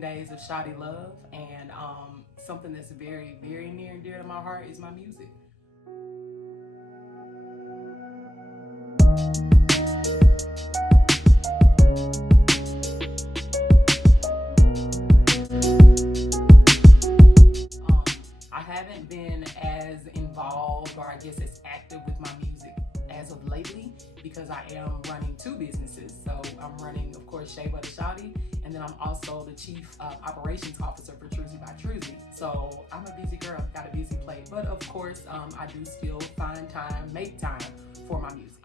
10 days of Shawty love, and something that's very, very near and dear to my heart is my music. I haven't been as involved, or I guess as active with my music as of lately, because I am running two businesses. So I'm running, of course, Shea Butter Shawty, and then I'm also the chief operations officer for Truzy by Truzy. So I'm a busy girl, got a busy plate, but of course I do still find time, make time for my music.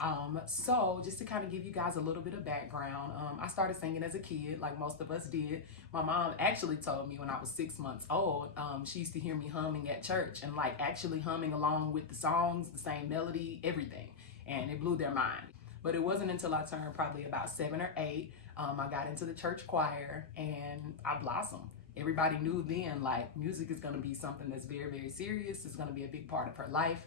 So just to kind of give you guys a little bit of background, I started singing as a kid, like most of us did. My mom actually told me when I was 6 months old, she used to hear me humming at church and like actually humming along with the songs, the same melody, everything. And it blew their mind. But it wasn't until I turned probably about 7 or 8, I got into the church choir and I blossomed. Everybody knew then, like, music is gonna be something that's very, very serious. It's gonna be a big part of her life.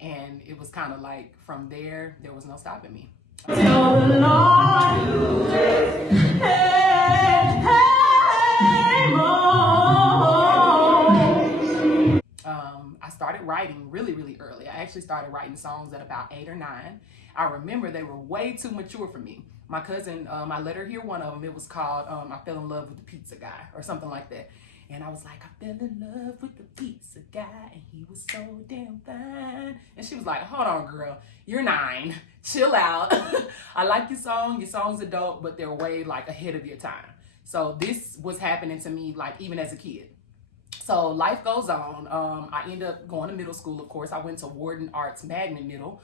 And it was kind of like, from there was no stopping me. Tell the Lord, hey, I started writing really, really early. I actually started writing songs at about 8 or 9. I remember they were way too mature for me. My cousin, I let her hear one of them. It was called I Fell in Love with the Pizza Guy or something like that. And I was like, I fell in love with the pizza guy and he was so damn fine. And she was like, hold on, girl, you're 9, chill out. I like your song, your songs are dope, but they're way like ahead of your time. So this was happening to me like even as a kid. So life goes on. I end up going to middle school, of course. I went to Warden Arts Magnet Middle,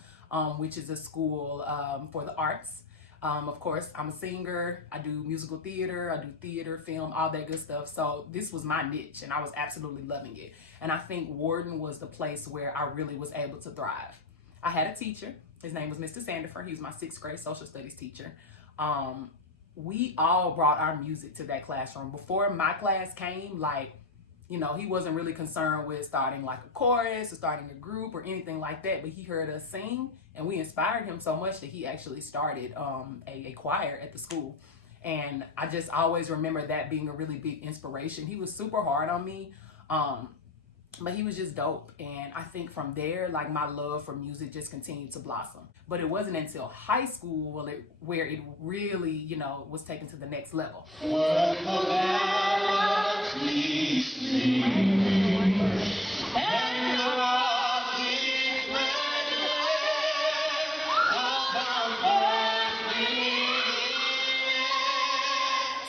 which is a school for the arts. Of course, I'm a singer, I do musical theater, I do theater, film, all that good stuff. So this was my niche and I was absolutely loving it. And I think Warden was the place where I really was able to thrive. I had a teacher, his name was Mr. Sandifer. He was my 6th grade social studies teacher. We all brought our music to that classroom. Before my class came, like, you know, he wasn't really concerned with starting like a chorus or starting a group or anything like that, but he heard us sing and we inspired him so much that he actually started a choir at the school. And I just always remember that being a really big inspiration. He was super hard on me, but he was just dope. And I think from there, like, my love for music just continued to blossom. But it wasn't until high school where it really, you know, was taken to the next level.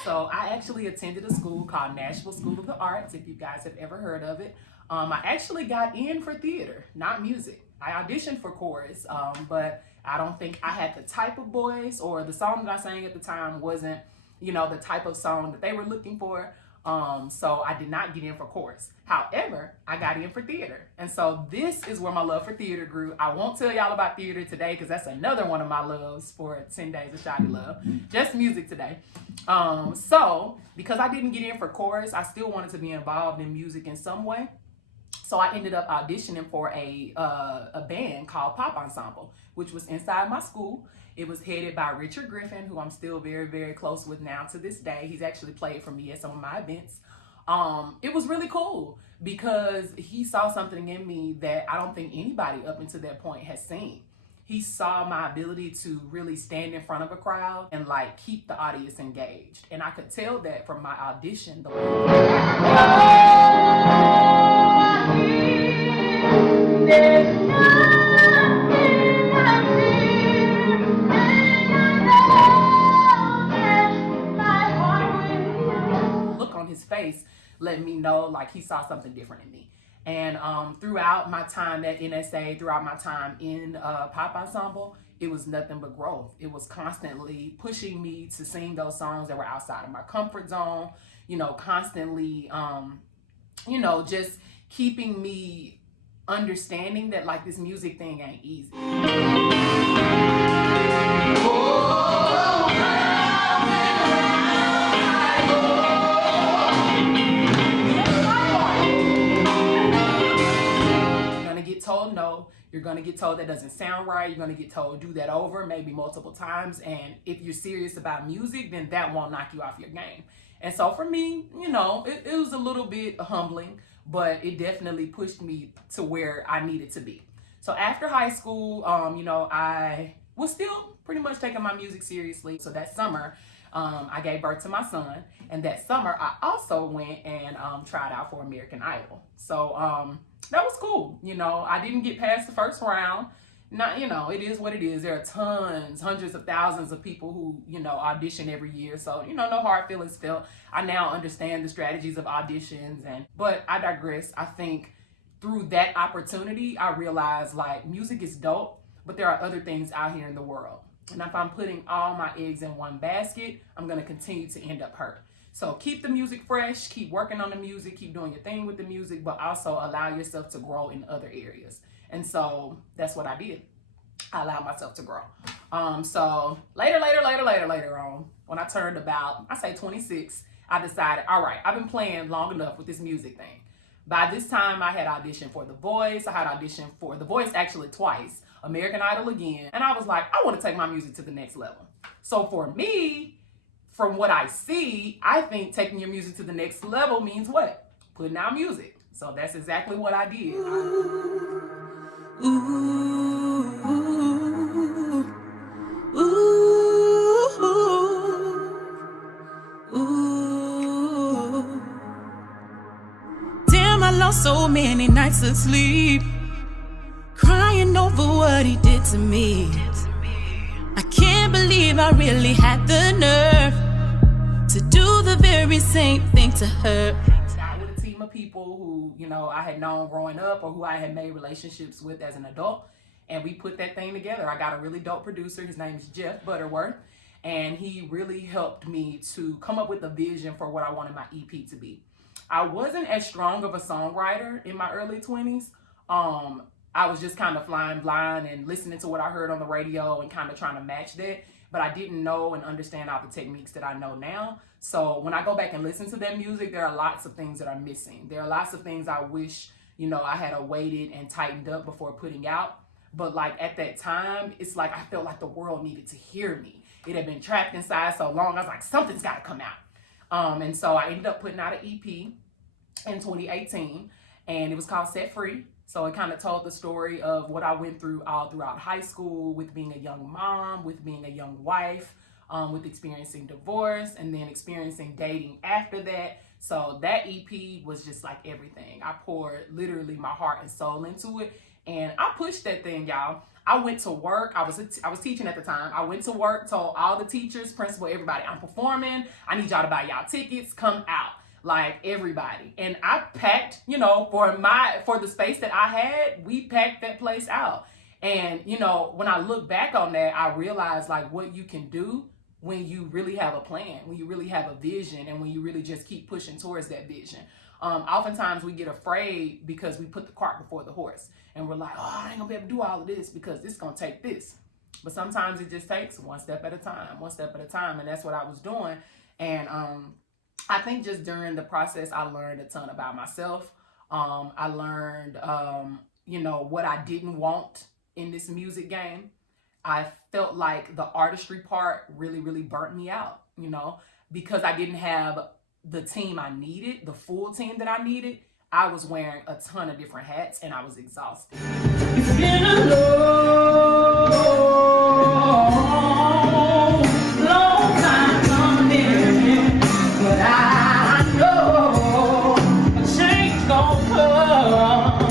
So I actually attended a school called Nashville School of the Arts, if you guys have ever heard of it. I actually got in for theater, not music. I auditioned for chorus, but I don't think I had the type of voice, or the song that I sang at the time wasn't, you know, the type of song that they were looking for. So I did not get in for chorus. However, I got in for theater. And so this is where my love for theater grew. I won't tell y'all about theater today because that's another one of my loves for 10 days of Shawty love. Just music today. So because I didn't get in for chorus, I still wanted to be involved in music in some way. So I ended up auditioning for a band called Pop Ensemble, which was inside my school. It was headed by Richard Griffin, who I'm still very, very close with now to this day. He's actually played for me at some of my events. It was really cool because he saw something in me that I don't think anybody up until that point has seen. He saw my ability to really stand in front of a crowd and like keep the audience engaged. And I could tell that from my audition. Look on his face let me know like he saw something different in me. And throughout my time at NSA, throughout my time in Pop Ensemble, it was nothing but growth. It was constantly pushing me to sing those songs that were outside of my comfort zone, you know, constantly, you know, just keeping me understanding that like this music thing ain't easy. Told no, you're going to get told that doesn't sound right, you're going to get told do that over maybe multiple times, and if you're serious about music, then that won't knock you off your game. And so for me, you know, it was a little bit humbling, but it definitely pushed me to where I needed to be. So after high school, you know, I was still pretty much taking my music seriously. So that summer, I gave birth to my son. And that summer, I also went and tried out for American Idol. So that was cool. You know, I didn't get past the first round. Not, you know, it is what it is. There are tons, hundreds of thousands of people who, you know, audition every year. So, you know, no hard feelings felt. I now understand the strategies of auditions, but I digress. I think through that opportunity, I realized like music is dope, but there are other things out here in the world. And if I'm putting all my eggs in one basket, I'm going to continue to end up hurt. So keep the music fresh, keep working on the music, keep doing your thing with the music, but also allow yourself to grow in other areas. And so that's what I did. I allowed myself to grow. So later on, when I turned about, I say 26, I decided, all right, I've been playing long enough with this music thing. By this time, I had auditioned for The Voice. I had auditioned for The Voice actually twice, American Idol again. And I was like, I want to take my music to the next level. So for me, from what I see, I think taking your music to the next level means what? Putting out music. So that's exactly what I did. Ooh, ooh, ooh. Damn, I lost so many nights of sleep, crying over what he did to me. I can't believe I really had the nerve to do the very same thing to her. With a team of people who, you know, I had known growing up or who I had made relationships with as an adult, and we put that thing together. I got a really dope producer. His name is Jeff Butterworth, and he really helped me to come up with a vision for what I wanted my EP to be. I wasn't as strong of a songwriter in my early 20s. I was just kind of flying blind and listening to what I heard on the radio and kind of trying to match that. But I didn't know and understand all the techniques that I know now. So when I go back and listen to that music, there are lots of things that are missing. There are lots of things I wish, you know, I had waited and tightened up before putting out. But like at that time, it's like I felt like the world needed to hear me. It had been trapped inside so long. I was like, something's got to come out. And so I ended up putting out an EP in 2018, and it was called Set Free. So it kind of told the story of what I went through all throughout high school, with being a young mom, with being a young wife, with experiencing divorce, and then experiencing dating after that. So that EP was just like everything. I poured literally my heart and soul into it, and I pushed that thing, y'all. I went to work. I was teaching at the time. I went to work, told all the teachers, principal, everybody, I'm performing. I need y'all to buy y'all tickets. Come out. Like everybody. And I packed, you know, for the space that I had, we packed that place out. And, you know, when I look back on that, I realized like what you can do when you really have a plan, when you really have a vision, and when you really just keep pushing towards that vision. Oftentimes we get afraid because we put the cart before the horse, and we're like, oh, I ain't gonna be able to do all of this because this is gonna take this. But sometimes it just takes one step at a time. And that's what I was doing. And, I think just during the process, I learned a ton about myself. I learned, you know, what I didn't want in this music game. I felt like the artistry part really, really burnt me out, you know, because I didn't have the team I needed, the full team that I needed. I was wearing a ton of different hats, and I was exhausted. It's been a long time coming, but I know a change gon' come.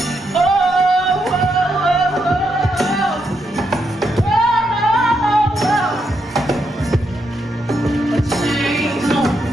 A change gon' come.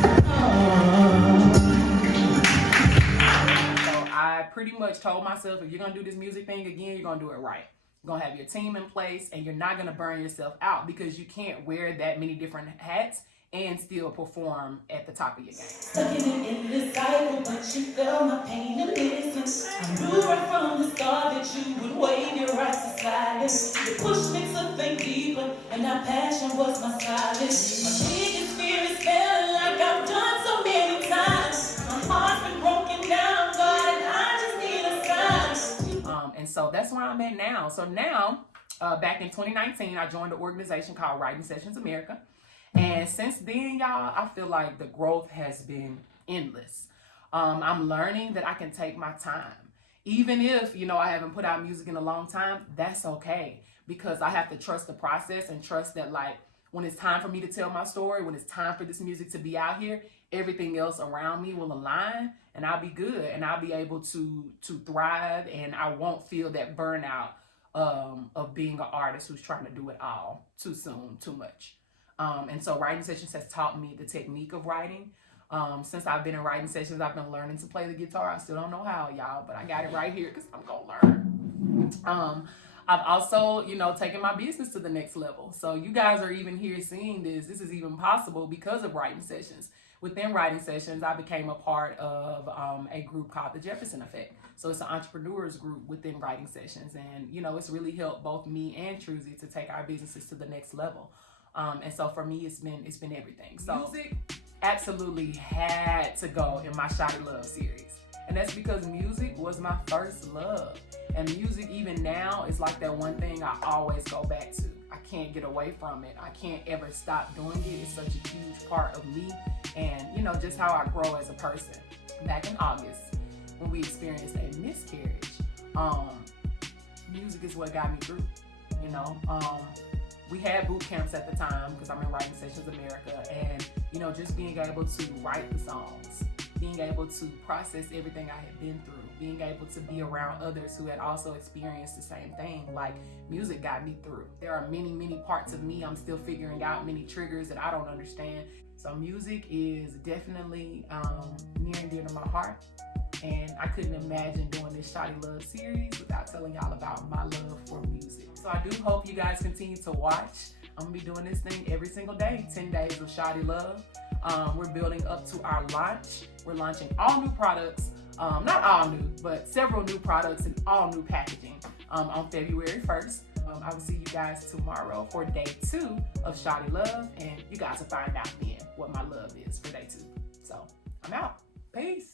So I pretty much told myself, if you're gonna do this music thing again, you're gonna do it right. You're gonna have your team in place, and you're not gonna burn yourself out, because you can't wear that many different hats and still perform at the top of your game. Stuck in an endless cycle, but you felt my pain and listen. I knew right from the start that you would wave your right to silence. You pushed me to think deeper, and that passion was my silence. My biggest fear is feeling like I've done so many times. My heart's been broken down, God, and I just need a sign. And so that's where I'm at now. So now, back in 2019, I joined an organization called Writing Sessions America. And since then, y'all, I feel like the growth has been endless. I'm learning that I can take my time. Even if, I haven't put out music in a long time, that's okay. Because I have to trust the process and trust that, like, when it's time for me to tell my story, when it's time for this music to be out here, everything else around me will align and I'll be good and I'll be able to thrive, and I won't feel that burnout of being an artist who's trying to do it all too soon, too much. And so writing sessions has taught me the technique of writing. Since I've been in writing sessions, I've been learning to play the guitar. I still don't know how, y'all, but I got it right here because I'm going to learn. I've also, taken my business to the next level. So you guys are even here seeing this. This is even possible because of writing sessions. Within writing sessions, I became a part of a group called the Jefferson Effect. So it's an entrepreneurs group within writing sessions. And, it's really helped both me and Truzy to take our businesses to the next level. And so for me, it's been everything. So music absolutely had to go in my Shawty Love series. And that's because music was my first love. And music, even now, is like that one thing I always go back to. I can't get away from it. I can't ever stop doing it. It's such a huge part of me and, just how I grow as a person. Back in August, when we experienced a miscarriage, music is what got me through, we had boot camps at the time because I'm in Writing Sessions America, and just being able to write the songs, being able to process everything I had been through, being able to be around others who had also experienced the same thing. Like, music got me through. There are many parts of me I'm still figuring out, many triggers that I don't understand. So music is definitely near and dear to my heart. And I couldn't imagine doing this Shawty Love series without telling y'all about my love for music. So I do hope you guys continue to watch. I'm gonna be doing this thing every single day, 10 days of Shawty Love. We're building up to our launch. We're launching all new products, not all new, but several new products and all new packaging on February 1st. I will see you guys tomorrow for day 2 of Shawty Love, and you guys will find out then what my love is for day 2. So I'm out. Peace.